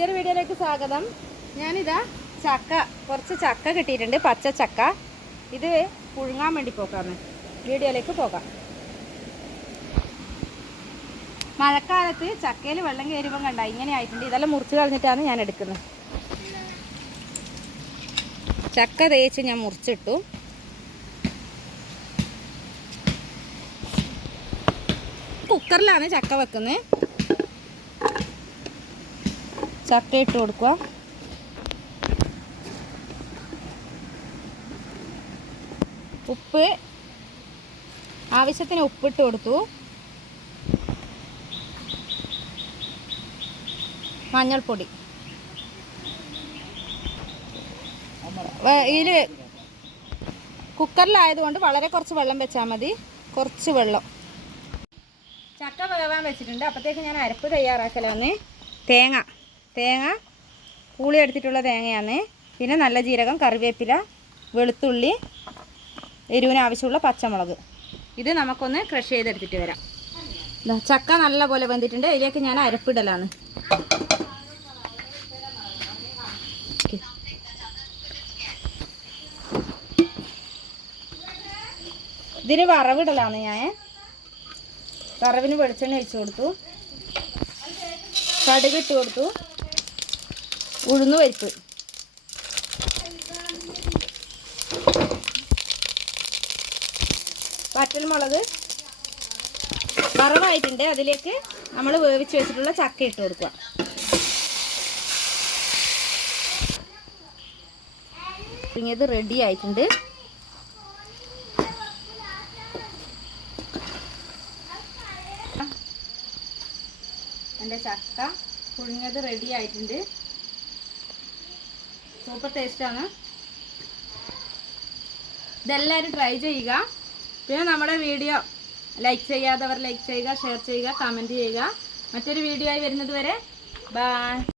പുതിയൊരു വീഡിയോയിലേക്ക് സ്വാഗതം. ഞാനിതാ ചക്ക കുറച്ച് ചക്ക കിട്ടിയിട്ടുണ്ട് പച്ച ചക്ക. ഇത് പുഴുങ്ങാൻ വേണ്ടി പോക്കാന്ന് വീഡിയോയിലേക്ക് പോകാം. മഴക്കാലത്ത് ചക്കയിൽ വെള്ളം കയറുമ്പം കണ്ട ഇങ്ങനെ ആയിട്ടുണ്ട്. ഇതെല്ലാം മുറിച്ച് കളഞ്ഞിട്ടാണ് ഞാൻ എടുക്കുന്നത്. ചക്ക തേച്ച് ഞാൻ മുറിച്ചിട്ടു. കുക്കറിലാണ് ചക്ക വെക്കുന്നത്. ചക്ക ഇട്ട് കൊടുക്കുക. ഉപ്പ്. ആവശ്യത്തിന് ഉപ്പിട്ട് കൊടുത്തു. മഞ്ഞൾപ്പൊടി. ഇതിൽ കുക്കറിലായതുകൊണ്ട് വളരെ കുറച്ച് വെള്ളം വെച്ചാൽ മതി. കുറച്ച് വെള്ളം. ചക്ക വേവാൻ വെച്ചിട്ടുണ്ട്. അപ്പോഴത്തേക്ക് ഞാൻ അരപ്പ് തയ്യാറാക്കലാണ് തേങ്ങ. തേങ്ങ പൂളി എടുത്തിട്ടുള്ള തേങ്ങയാണ്. പിന്നെ നല്ല ജീരകം കറിവേപ്പില വെളുത്തുള്ളി എരിവിന് ആവശ്യമുള്ള പച്ചമുളക്. ഇത് നമുക്കൊന്ന് ക്രഷ് ചെയ്തെടുത്തിട്ട് വരാം. ചക്ക നല്ല പോലെ വെന്തിട്ടുണ്ട്. ഇതിലേക്ക് ഞാൻ അരപ്പിടലാണ്. ഇതിന് വറവിടലാണ് ഞാൻ. വറവിന് വെളിച്ചെണ്ണ ഒഴിച്ചു കൊടുത്തു. കടുക് ഇട്ട് കൊടുത്തു. ഉഴുന്ന് പരിപ്പ്. വറ്റൽമുളക് വറവായിട്ടുണ്ട്. അതിലേക്ക് നമ്മൾ വേവിച്ച് വെച്ചിട്ടുള്ള ചക്ക ഇട്ട് കൊടുക്കുക. ഇത് റെഡി ആയിട്ടുണ്ട്. എന്റെ ചക്ക പുഴുങ്ങിയത് റെഡി ആയിട്ടുണ്ട്. സൂപ്പർ ടേസ്റ്റാണ് ഇതെല്ലാവരും ട്രൈ ചെയ്യുക. പിന്നെ നമ്മുടെ വീഡിയോ ലൈക്ക് ചെയ്യാത്തവർ ലൈക്ക് ചെയ്യുക ഷെയർ ചെയ്യുക കമന്റ് ചെയ്യുക. മറ്റൊരു വീഡിയോ ആയി വരുന്നത് വരെ ബൈ